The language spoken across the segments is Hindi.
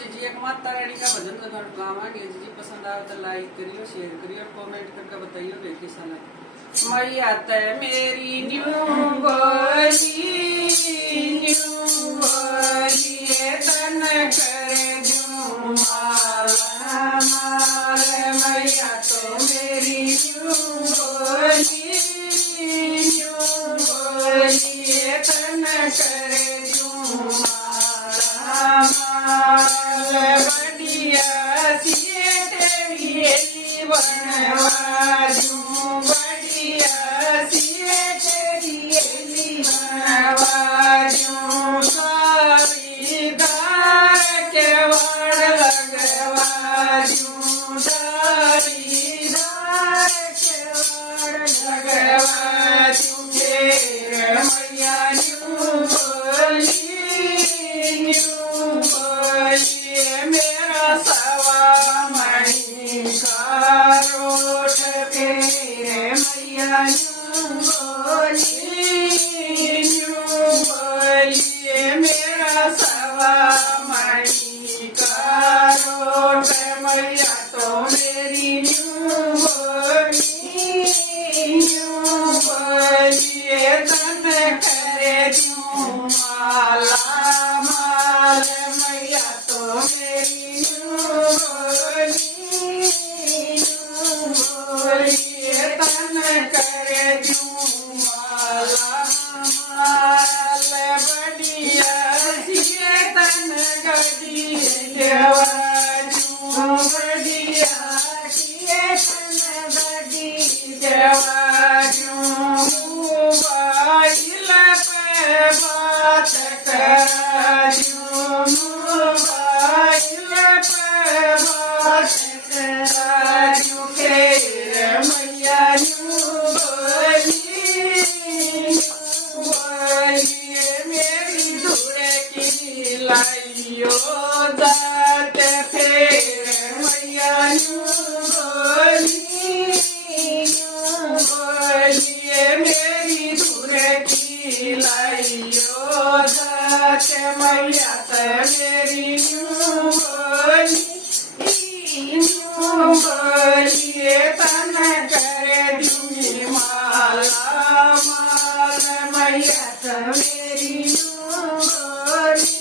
जी एक माता रानी का भजन तो मैं गावांगे जी पसंद आए तो लाइक करियो शेयर करियो कमेंट करके बताइयो वे कैसा लगा। मैया ते मेरी न्यू बोली तन करे माला मारे मैया तो मेरी न्यू बोली तन करे बढ़िया सिए तेरी बनवाजू बढ़िया सिए तेरी बनवाजू सारी दार के वाड़ लगवाजू सारी दार के वाड़ लगवाजू मेरे मैया न्यू बोली मेरा सवा मणि का रोट तेरे मैया बोली मेरा सवा मणि का रोट मैया तो मेरी बोली तन करे माला माल मैया तो मेरी बोली तन करे माला माल बढ़िया सिए तन गड़ी देवाजू बढ़िया सिए तन गड़ी देवाजू मोबाइल पे बात कराजू मोबाइल पे बात कराजू तेरे मैया बोली मेरी धुरे की लाइयो जाते तेरे मैया बोली मेरी धुरे की लाइयो जाते मैया ते मेरी बोली तन करे दूंगी माला माल मैया ते मेरी बोली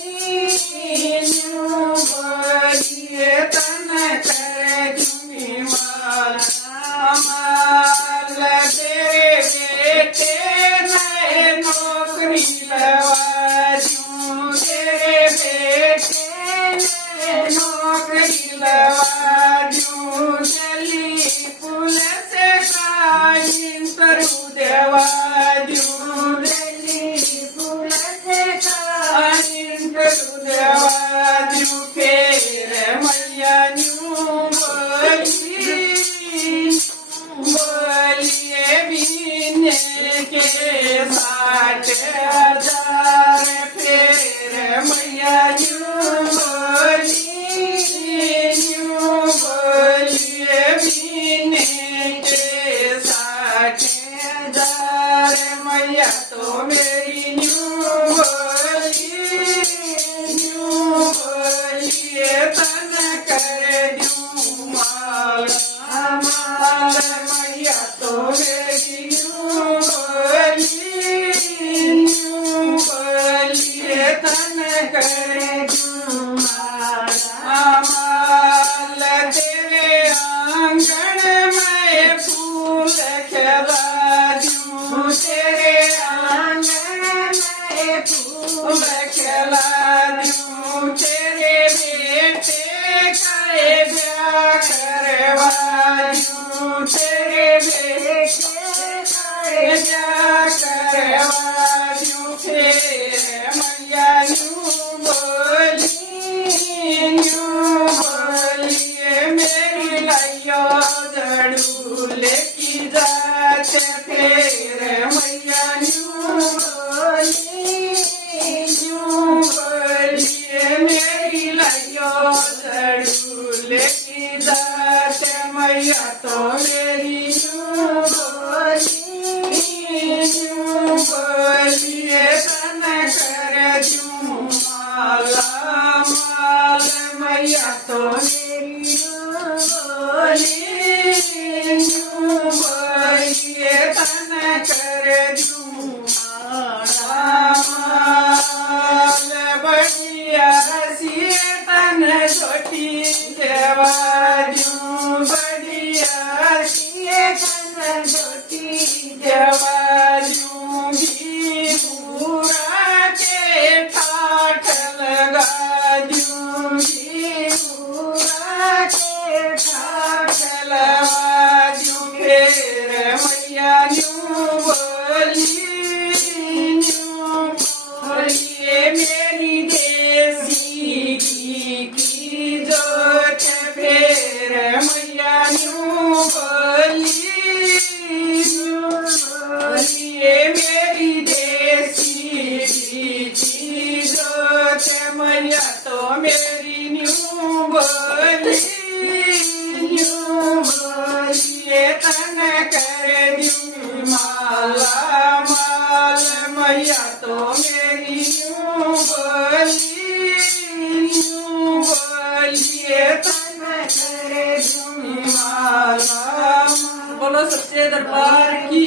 तन करे दूंगी माला माल तेरे बेटे नए नौकरी लवाजू तेरे बेटे नए नौकरी लवाजू चली पुलिस का इंटरव्यू देवाजू चली पुलिस का इंटरव्यू देवाजू फिर मैया बोलिए बीने के 60,000 फिर मैया बोलिए बीने के 60,000 मैया तो मेरी बोलिए तन करे माला माल मैया तो मेरी बोलिए तन करे माल तेरे आंगन में फूल खिलाजू तेरे आंगन में फूल खिलाजू तेरे बेटे का ब्याह करवाजू तेरे बेटे का ब्याह करवाजू फिर मैया बोलिए मेरी लाइयो जड़ू लेकी जाते फिर मैया बोलिए मेरी लाइयो जड़ू लेकी जाते मैया तो मेरी बोलिए तन करे माला माल मैं कर दूं माला माल मैया तो मेरी यूं बोलिए तो मैं कर दूं माला। बोलो सच्चे दरबार की।